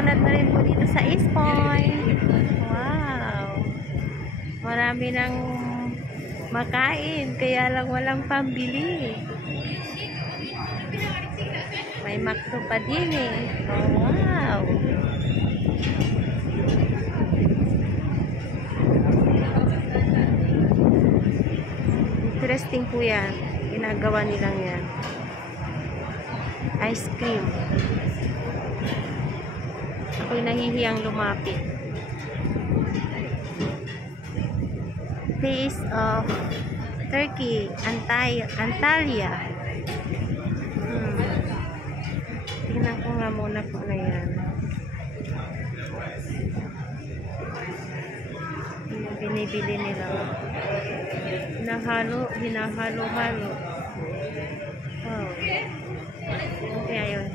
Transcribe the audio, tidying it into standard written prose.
coconut na rin po dito sa East Point. Wow! Marami nang makain, kaya lang walang pambili. May McDo pa din eh. Oh, wow! Interesting po yan. Ginagawa nilang yan. Ice cream. Ako'y nahihiyang lumapit. Taste of Turkey, Antalya. Tingnan ko nga muna po na yan. Yung binibili nila. Hinahalo-halo. Oh. Kaya yun.